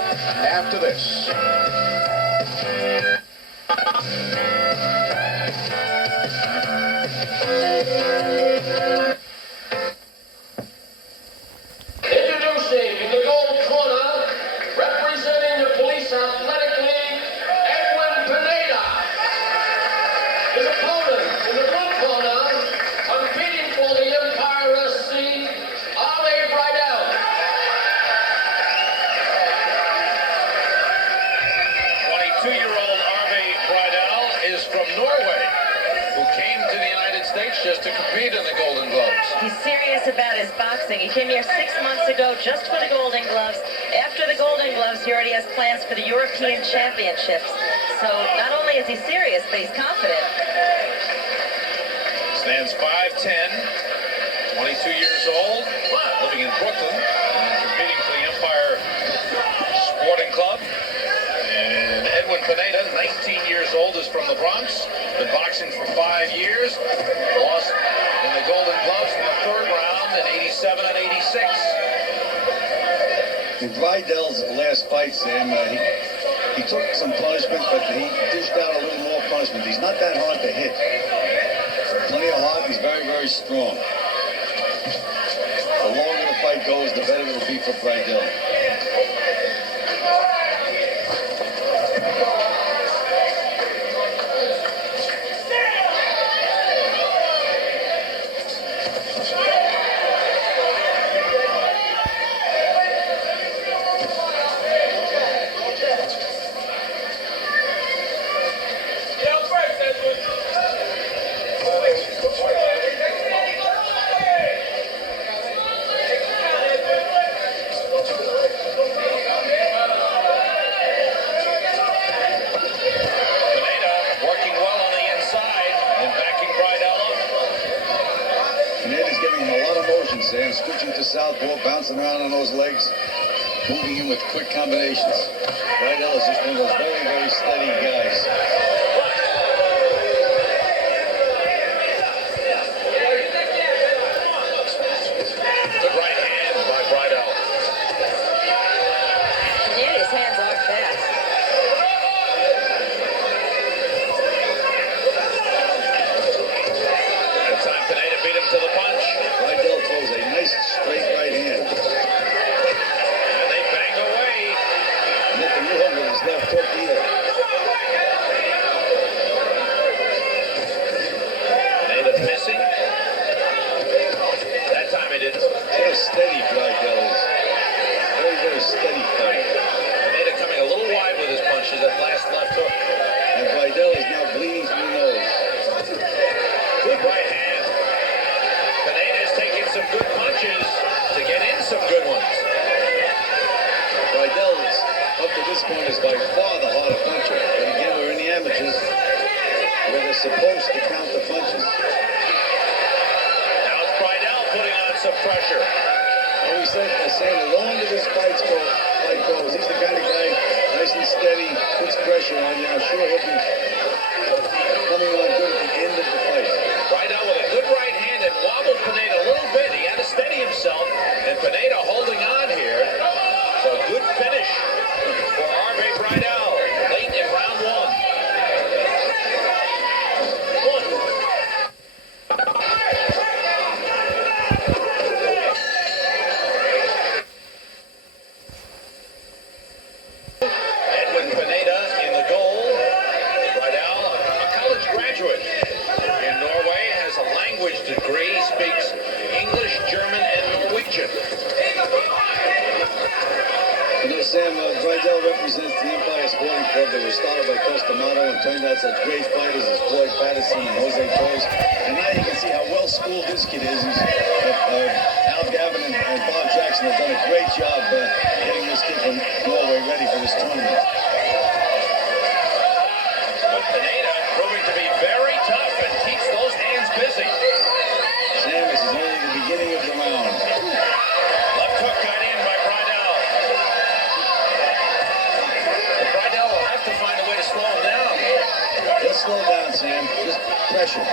After this. Introducing in the gold corner, representing the Police Athletic League, Edwin Pineda. His opponent in the blue corner, competing for the Empire SC, Arve Breidal. 22-year-old Arve Breidal is from Norway, who came to the United States just to compete in the Golden Gloves. He's serious about his boxing. He came here 6 months ago just for the Golden Gloves. After the Golden Gloves, he already has plans for the European Championships. So not only is he serious, but he's confident. Stands 5'10", 22 years old, living in Brooklyn, competing for the Empire Sporting Club. And Edwin Pineda, 19 years old, is from the Bronx. Been boxing for 5 years. Lost in the Golden Gloves in the third round in 87 and 86. In Breidal's last fight, Sam, he took some punishment, but he dished out a little more punishment. He's not that hard to hit. Plenty of heart. He's very, very strong. The longer the fight goes, the better it'll be for Breidal. Sam, switching to southpaw, bouncing around on those legs, moving in with quick combinations. Breidal is just one of those very, very steady guys. Good right hand by Breidal. Yeah, his hands are fast. That time Pineda beat him to the punch. Breidal throws a nice straight right hand. And they bang away. Nothing wrong with his left hook either. Pineda missing. That time he didn't. How steady Breidal is. Very, very steady fighter. Pineda coming a little wide with his punches. That last left hook. And Breidal is now bleeding from the nose. Good right hand. Pineda is taking some good punches to get in some good ones. Breidal is, up to this point, is by far the harder puncher. But again, we're in the amateurs where they're supposed to count the punches. Now it's Breidal putting on some pressure. Well, we said, saying the longer this fight goes, he's the kind of guy, nice and steady, puts pressure on you. I'm sure he'll be coming on good at the end of the fight. Breidal with a good right hand and wobbled Pineda a little bit. He had to steady himself, and Pineda holding on here. So good finish for Arve Breidal late in round one. Edwin Pineda in the goal. Breidal, a college graduate in Norway, has a language degree, speaks English, German, and Norwegian. You know, Sam, Breidal represents the Empire Sporting Club that was started by Costamato and turned out such great fighters as Floyd Patterson and Jose Torres. And now you can see how well-schooled this kid is. Al Gavin and Bob Jackson have done a great job getting this kid from Norway ready for this tournament. But Pineda proving to be very tough and keeps those hands busy. Sam, this is only the beginning of the round. Left hook got in by Breidal. But Breidal will have to find a way to slow him down. Let's slow down, Sam. Just pressure.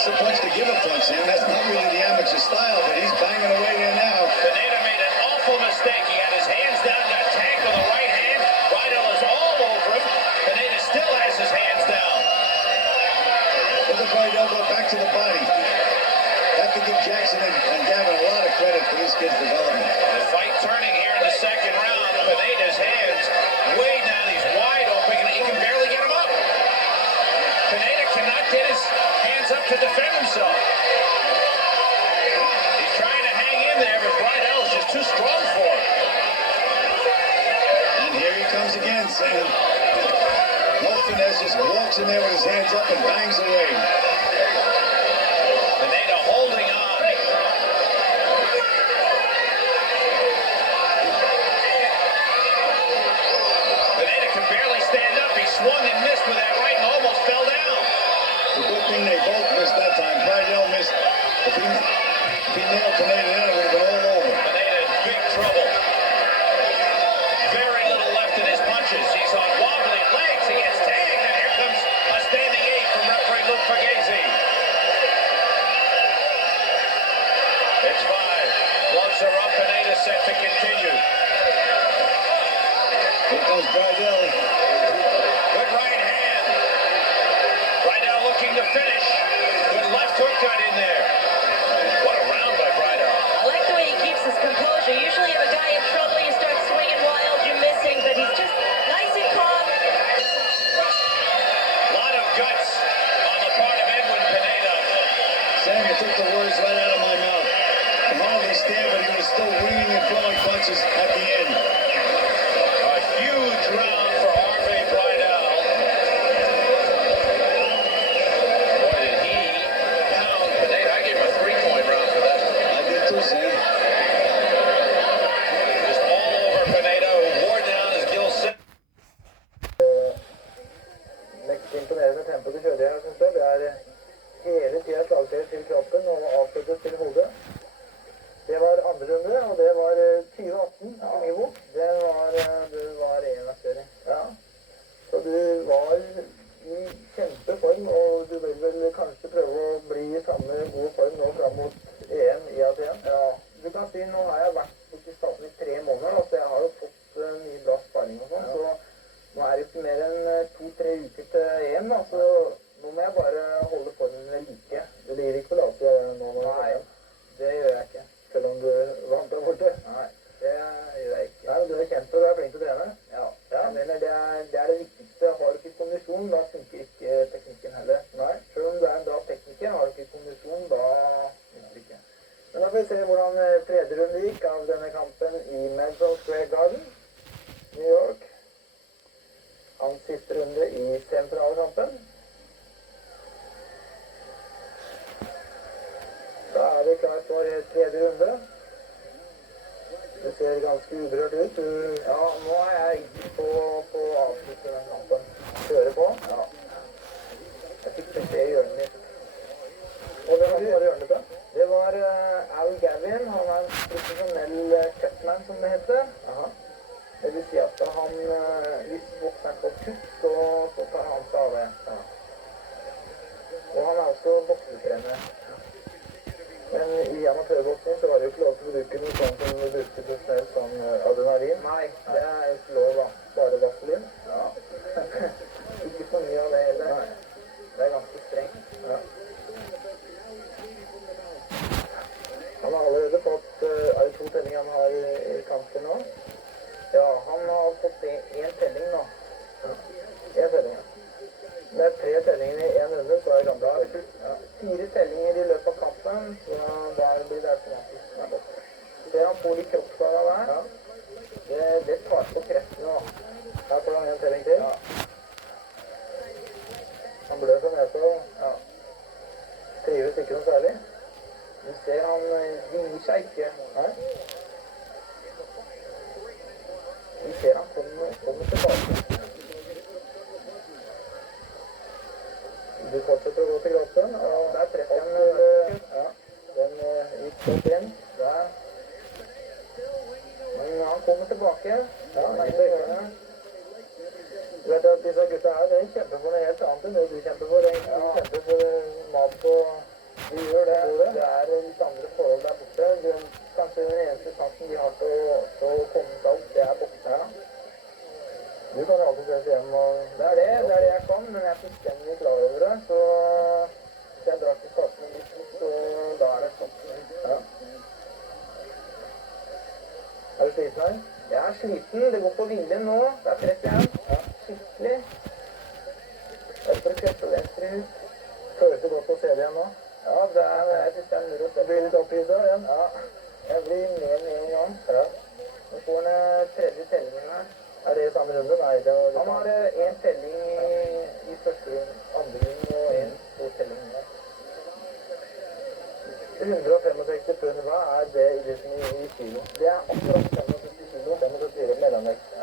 takes the punch to give a punch, Sam. That's not really the amateur style, but he's banging away there now. Pineda made an awful mistake. He had his hands down, got tagged with the right hand. Breidal is all over him. Pineda still has his hands down. Look at Breidal go back to the body. Have to give Jackson and Gavin a lot of credit for this kid's development. The fight turning here in the second round. Pineda's hands way down. He's wide open and he can barely get him up. Pineda cannot get his hands up to defend himself. He's trying to hang in there, but Breidal is just too strong for him. And here he comes again, Sam. No finesse, just walks in there with his hands up and bangs away. Pineda holding on. Pineda can barely stand up. He swung and missed with that right and almost fell down. It's a good thing they both missed that time. Breidal missed. If he nailed Pineda, then it would have been all over. Pineda in big trouble. Very little left in his punches. He's on wobbly legs. He gets tagged, and here comes a standing 8 from referee Luke Fergese. It's 5. Gloves are up. Pineda set to continue. Here comes Breidal. Good right hand. Breidal looking to finish. Good left hook got in there. What a round by Breidal. I like the way he keeps his composure. Usually if a guy in trouble, you start swinging wild, you're missing, but he's just nice and calm. A lot of guts on the part of Edwin Pineda. Sam, you took the words right out of my mouth. He hardly stand, but he was still winging and throwing punches at the end. A huge round for Arve Breidal. Boy, did he pound Pineda. I gave him a 3-point round for that. I did too, Sam. Just all over Pineda, who wore down his gill set. Mest imponerende tempo du kjører her, synes jeg. Det er hele tiden slagserie til kroppen og avsluttes til hodet. Det var andre runde, og det var 2018 på Nivo. Det var enakskjøring. Ja. Så du var i kjempeform, og du vil vel kanskje prøve å bli i samme gode form nå fram mot EM i Aten. Ja. Du kan si, nå har jeg vært borte i staten i 3 måneder, så jeg har jo fått mye bra sparing og sånn, så nå er det ikke mer enn 2-3 uker til EM, da, så nå må jeg bare holde formen like. Det ligger ikke på latsida nå. Nei, det gjør jeg ikke. Selv om du vant der borte. Nei, det gjør jeg ikke. Nei, men du er kjent og du er flink til å trene. Ja, jeg mener det er det viktigste. Har du ikke kondisjon, da funker ikke teknikken heller. Nei, selv om du er en bra tekniker, har du ikke kondisjon, da funker det ikke. Men da får vi se hvordan tredje runde gikk av denne kampen i Madison Square Garden, New York. Hans siste runde i semifinalekampen. Da er vi klar for tredje runde. Det ser ganske uberørt ut. Ja, nå er jeg ikke på å avslutte den kampen. Kjøre på. Ja. Jeg fikk se hjørnet mitt. Og hvem var hjørnet på? Det var Al Gavin. Han er en profesjonell cutman, som det heter. Aha. Det vil si at han, hvis bokseren får kutt, så tar han seg av det. Ja. Og han er også boksetrener. Men i amatørboksing så var det jo ikke lov til å bruke noe sånn som du brukte profesjonelt, sånn adrenalin. Nei, det er jo ikke lov da. Bare vaselin. Ja. Ikke for mye av det heller. Nei. Det er ganske strengt. Ja. Han har allerede fått, er det 2 tellinger han har i kampen nå? Ja, han har fått 1 telling nå. 1 telling, ja. Med 3 tellinger i 1 runde, så er det kampen. Ja. 4 tellinger i løpet av kampen, så der blir det automatisk. Ser han får litt kroppsvarer der. Ja. Det tar på kreftene da. Her får han 1 telling til. Ja. Han blør fra nesa. Ja. Trives ikke noe særlig. Du ser han gir seg ikke. Nei. Du ser han kommer tilbake. Du fortsetter å gå til kroppen, og der treffer han, ja, den gikk godt inn, der. Men han kommer tilbake, ja, du vet at disse gutta her, de kjemper for noe helt annet enn det du kjemper for, egentlig. De kjemper for mat på Vi gjør det. Det er litt andre forhold der borte. Kanskje den eneste sjansen de har til å komme seg opp, det er boksene. Du kan alltid kjøre hjem og... Det er det jeg kan, men jeg er fullstendig klar over det, så jeg drar til starten litt, så da er det sånn. Ja. Er du sliten her? Jeg er sliten, det går på viljen nå. Det er press igjen. Ja. Skikkelig. Etter kreft og venstre ut. Føles det godt å se det igjen nå? Ja, jeg synes det er mye å se. Blir litt opphisset igjen? Ja, jeg blir med en gang. Ja. Nå får han tredje tellingen her. Er det i samme runde? Nei, han har en telling i første runde, andre runde og to tellinger her. 165 pund, hva er det i kilo? Det er akkurat 75 kilo, 75 mellomvekt.